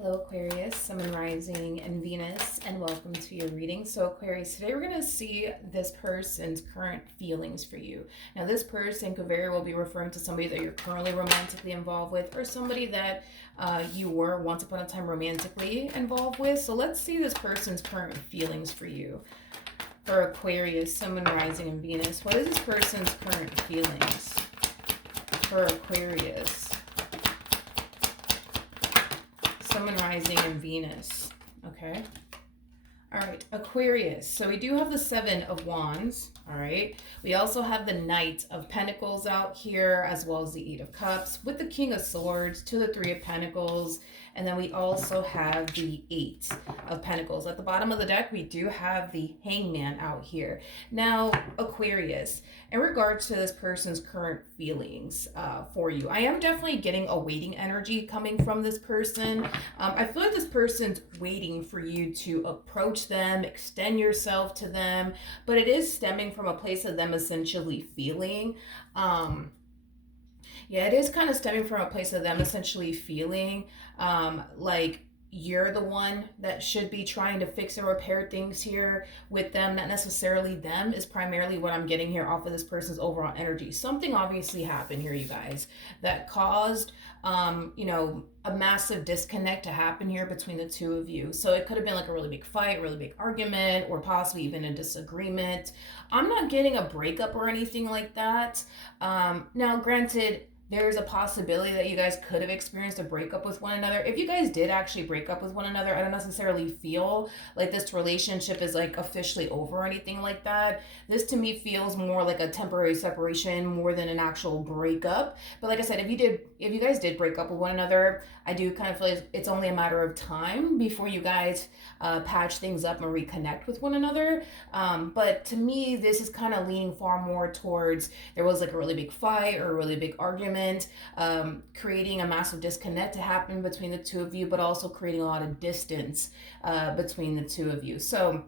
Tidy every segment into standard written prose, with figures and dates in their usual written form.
Hello Aquarius, Sun, Moon, Rising, and Venus, and welcome to your reading. So Aquarius, today we're going to see this person's current feelings for you. Now this person could very well be referring to somebody that you're currently romantically involved with, or somebody that you were once upon a time romantically involved with. So let's see this person's current feelings for you. For Aquarius, Sun, Moon, Rising, and Venus, what is this person's current feelings for Aquarius? Sun, Moon, Rising, and Venus. Okay. All right, Aquarius. So we do have the Seven of Wands. All right. We also have the Knight of Pentacles out here, as well as the Eight of Cups, with the King of Swords to the Three of Pentacles. And then we also have the Eight of Pentacles. At the bottom of the deck, we do have the Hangman out here. Now, Aquarius, in regards to this person's current feelings for you, I am definitely getting a waiting energy coming from this person. I feel like this person's waiting for you to approach them, extend yourself to them, but it is stemming from a place of them essentially feeling it is kind of stemming from a place of them essentially feeling like you're the one that should be trying to fix and repair things here with them. Not necessarily them is primarily what I'm getting here off of this person's overall energy. Something obviously happened here, you guys, that caused a massive disconnect to happen here between the two of you. So it could have been like a really big fight, really big argument, or possibly even a disagreement. I'm not getting a breakup or anything like that. Now, granted, there's a possibility that you guys could have experienced a breakup with one another. If you guys did actually break up with one another, I don't necessarily feel like this relationship is like officially over or anything like that. This to me feels more like a temporary separation more than an actual breakup. But like I said, if you guys did break up with one another, I do kind of feel like it's only a matter of time before you guys patch things up and reconnect with one another. But to me, this is kind of leaning far more towards there was like a really big fight or a really big argument, creating a massive disconnect to happen between the two of you, but also creating a lot of distance between the two of you. So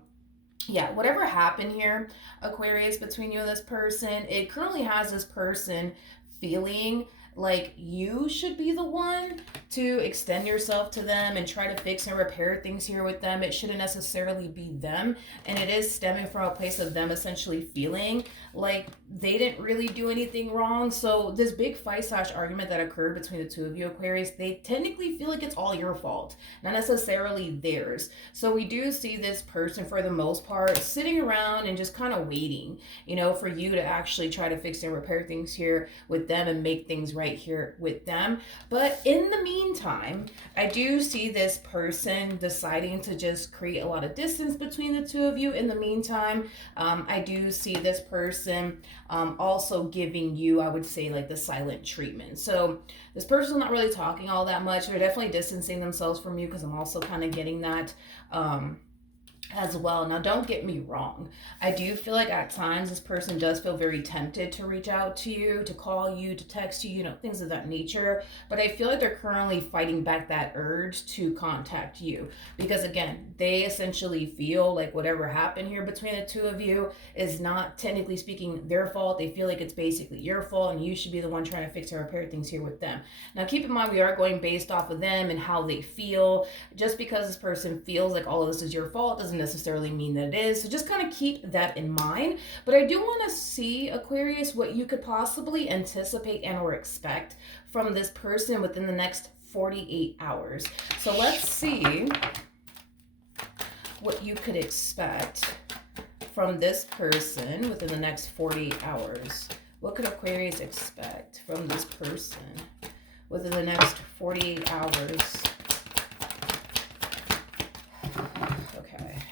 yeah, whatever happened here, Aquarius, between you and this person, it currently has this person feeling like you should be the one to extend yourself to them and try to fix and repair things here with them. It shouldn't necessarily be them. And it is stemming from a place of them essentially feeling like they didn't really do anything wrong. So this big fight/argument that occurred between the two of you, Aquarius, they technically feel like it's all your fault, not necessarily theirs. So we do see this person, for the most part, sitting around and just kind of waiting, for you to actually try to fix and repair things here with them and make things right here with them. But in the meantime, I do see this person deciding to just create a lot of distance between the two of you. In the meantime, I do see this person also giving you, I would say, like the silent treatment. So this person's not really talking all that much. They're definitely distancing themselves from you, because I'm also kind of getting that as well. Now, don't get me wrong. I do feel like at times this person does feel very tempted to reach out to you, to call you, to text you, things of that nature. But I feel like they're currently fighting back that urge to contact you, because again, they essentially feel like whatever happened here between the two of you is not technically speaking their fault. They feel like it's basically your fault and you should be the one trying to fix or repair things here with them. Now, keep in mind, we are going based off of them and how they feel. Just because this person feels like all of this is your fault doesn't necessarily mean that it is. So just kind of keep that in mind. But I do want to see, Aquarius, what you could possibly anticipate and or expect from this person within the next 48 hours. So let's see what you could expect from this person within the next 48 hours. What could Aquarius expect from this person within the next 48 hours? Okay.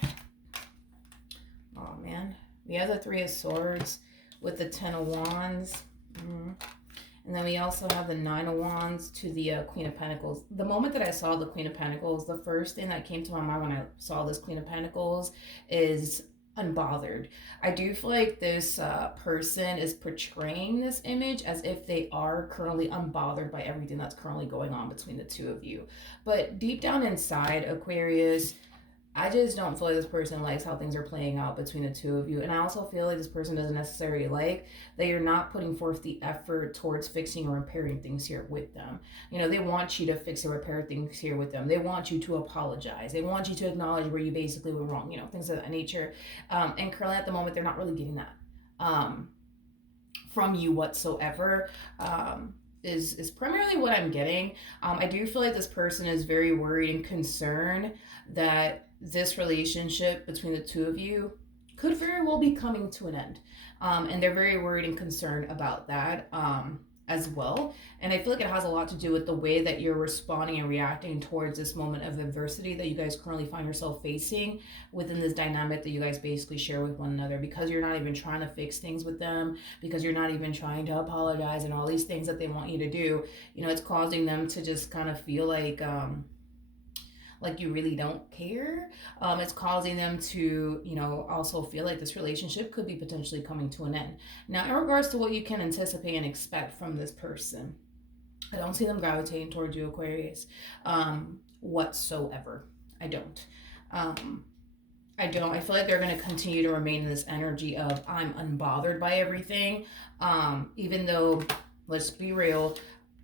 Oh, man. We have the Three of Swords with the Ten of Wands. And then we also have the Nine of Wands to the Queen of Pentacles. The moment that I saw the Queen of Pentacles, the first thing that came to my mind when I saw this Queen of Pentacles is unbothered. I do feel like this person is portraying this image as if they are currently unbothered by everything that's currently going on between the two of you. But deep down inside, Aquarius, I just don't feel like this person likes how things are playing out between the two of you. And I also feel like this person doesn't necessarily like that you're not putting forth the effort towards fixing or repairing things here with them. You know, they want you to fix or repair things here with them. They want you to apologize. They want you to acknowledge where you basically were wrong, you know, things of that nature. And currently at the moment, they're not really getting that from you whatsoever. Is primarily what I'm getting. I do feel like this person is very worried and concerned that this relationship between the two of you could very well be coming to an end. And they're very worried and concerned about that as well. And I feel like it has a lot to do with the way that you're responding and reacting towards this moment of adversity that you guys currently find yourself facing within this dynamic that you guys basically share with one another, because you're not even trying to fix things with them, because you're not even trying to apologize and all these things that they want you to do. You know, it's causing them to just kind of feel like you really don't care. It's causing them to, you know, also feel like this relationship could be potentially coming to an end. Now, in regards to what you can anticipate and expect from this person, I don't see them gravitating towards you, Aquarius, whatsoever. I don't. I don't. I feel like they're going to continue to remain in this energy of I'm unbothered by everything, even though, let's be real,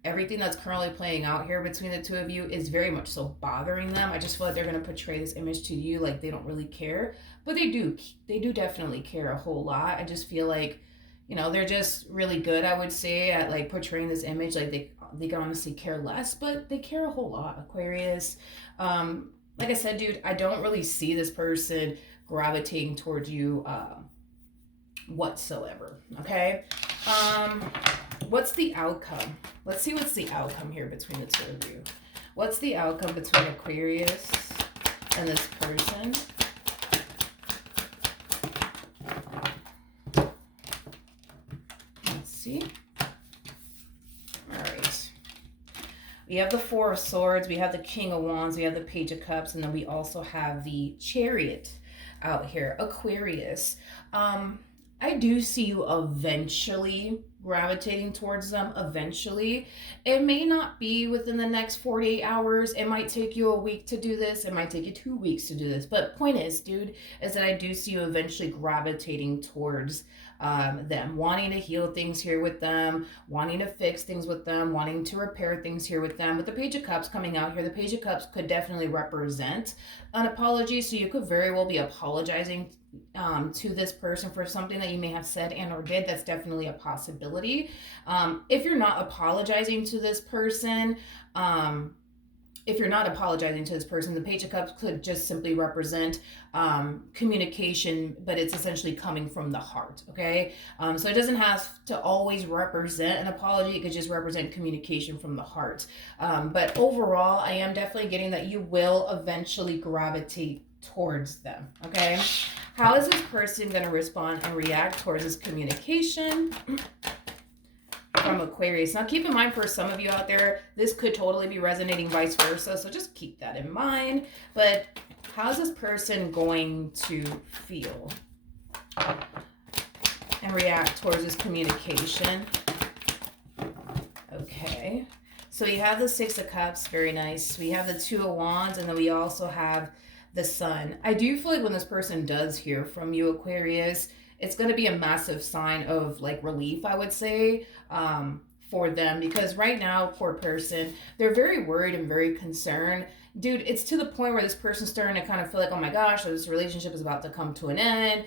everything that's currently playing out here between the two of you is very much so bothering them. I just feel like they're going to portray this image to you like they don't really care, but they do definitely care a whole lot. I just feel like, you know, they're just really good, I would say, at like portraying this image like they can honestly care less, but they care a whole lot, Aquarius. Like I said, dude, I don't really see this person gravitating towards you whatsoever. Okay. What's the outcome? Let's see what's the outcome here between the two of you. What's the outcome between Aquarius and this person? Let's see. All right. We have the Four of Swords, we have the King of Wands, we have the Page of Cups, and then we also have the Chariot out here. Aquarius. I do see you eventually gravitating towards them eventually. It may not be within the next 48 hours. It might take you a week to do this. It might take you 2 weeks to do this. But point is, dude, is that I do see you eventually gravitating towards them, wanting to heal things here with them, wanting to fix things with them, wanting to repair things here with them. With the Page of Cups coming out here, the Page of Cups could definitely represent an apology. So you could very well be apologizing to this person for something that you may have said and or did. That's definitely a possibility. If you're not apologizing to this person, the Page of Cups could just simply represent communication, but it's essentially coming from the heart, okay? So it doesn't have to always represent an apology. It could just represent communication from the heart. But overall, I am definitely getting that you will eventually gravitate towards them, okay? How is this person going to respond and react towards this communication from Aquarius? Now, keep in mind, for some of you out there, this could totally be resonating vice versa, so just keep that in mind. But how's this person going to feel and react towards this communication? Okay. So you have the Six of Cups, very nice. We have the Two of Wands, and then we also have the Sun. I do feel like when this person does hear from you, Aquarius, it's going to be a massive sign of like relief, I would say, for them, because right now, poor person, they're very worried and very concerned. Dude, it's to the point where this person's starting to kind of feel like, oh my gosh, this relationship is about to come to an end.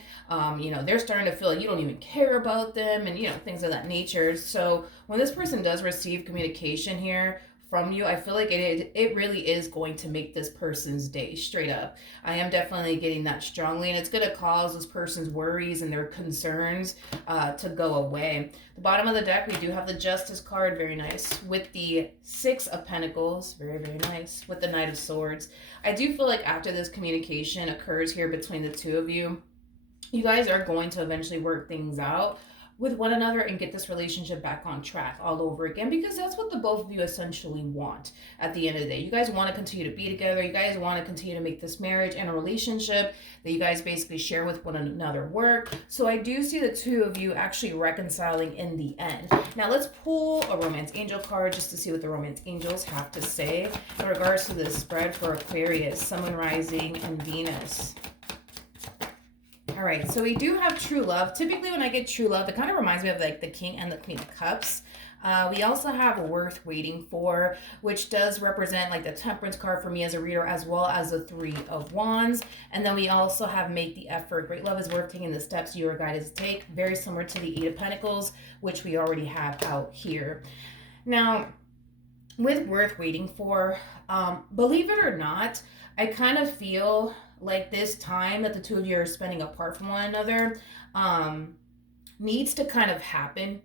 You know, they're starting to feel like you don't even care about them and, you know, things of that nature. So when this person does receive communication here from you, I feel like it really is going to make this person's day, straight up. I am definitely getting that strongly, and it's going to cause this person's worries and their concerns to go away. The bottom of the deck, we do have the Justice card, very nice, with the Six of Pentacles, very, very nice, with the Knight of Swords. I do feel like after this communication occurs here between the two of you, you guys are going to eventually work things out. with one another and get this relationship back on track all over again, because that's what the both of you essentially want at the end of the day. You guys want to continue to be together. You guys want to continue to make this marriage and a relationship that you guys basically share with one another work. So I do see the two of you actually reconciling in the end. Now let's pull a romance angel card just to see what the romance angels have to say in regards to this spread for Aquarius, Sun, Moon, Rising, and Venus. All right, so we do have true love. Typically when I get true love, it kind of reminds me of like the King and the Queen of Cups. We also have worth waiting for, which does represent like the Temperance card for me as a reader, as well as the Three of Wands. And then we also have make the effort. Great love is worth taking the steps you are guided to take. Very similar to the Eight of Pentacles, which we already have out here. Now, with worth waiting for, believe it or not, I kind of feel like this time that the two of you are spending apart from one another needs to kind of happen.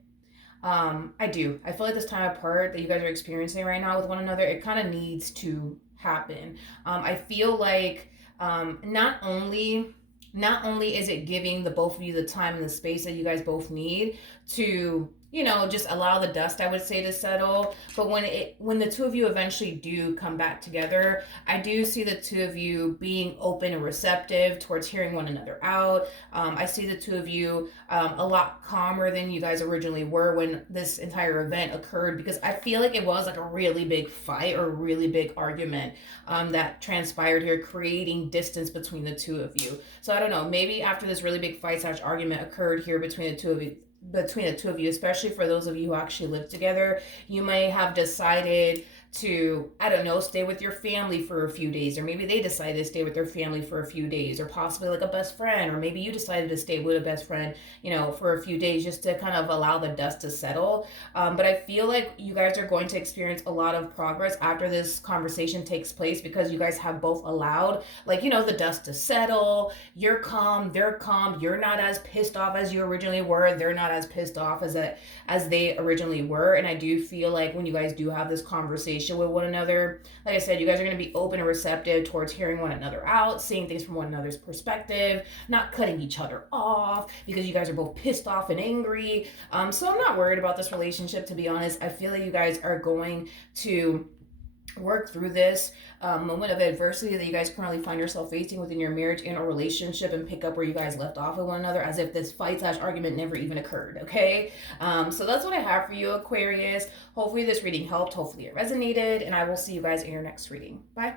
I do. I feel like this time apart that you guys are experiencing right now with one another, it kind of needs to happen. I feel like not only is it giving the both of you the time and the space that you guys both need to, you know, just allow the dust, I would say, to settle. But when the two of you eventually do come back together, I do see the two of you being open and receptive towards hearing one another out. I see the two of you a lot calmer than you guys originally were when this entire event occurred, because I feel like it was like a really big fight or a really big argument that transpired here, creating distance between the two of you. So I don't know, maybe after this really big fight / argument occurred here between the two of you, especially for those of you who actually live together, you may have decided to, I don't know, stay with your family for a few days, or maybe they decided to stay with their family for a few days, or possibly like a best friend, or maybe you decided to stay with a best friend, you know, for a few days just to kind of allow the dust to settle. But I feel like you guys are going to experience a lot of progress after this conversation takes place, because you guys have both allowed, like, you know, the dust to settle. You're calm, they're calm. You're not as pissed off as you originally were. They're not as pissed off as they originally were. And I do feel like when you guys do have this conversation with one another, like I said, you guys are going to be open and receptive towards hearing one another out, seeing things from one another's perspective, not cutting each other off because you guys are both pissed off and angry. So I'm not worried about this relationship, to be honest. I feel like you guys are going to work through this moment of adversity that you guys currently find yourself facing within your marriage and or relationship, and pick up where you guys left off with one another, as if this fight / argument never even occurred. Okay, so that's what I have for you, Aquarius. Hopefully this reading helped, hopefully it resonated, and I will see you guys in your next reading. Bye.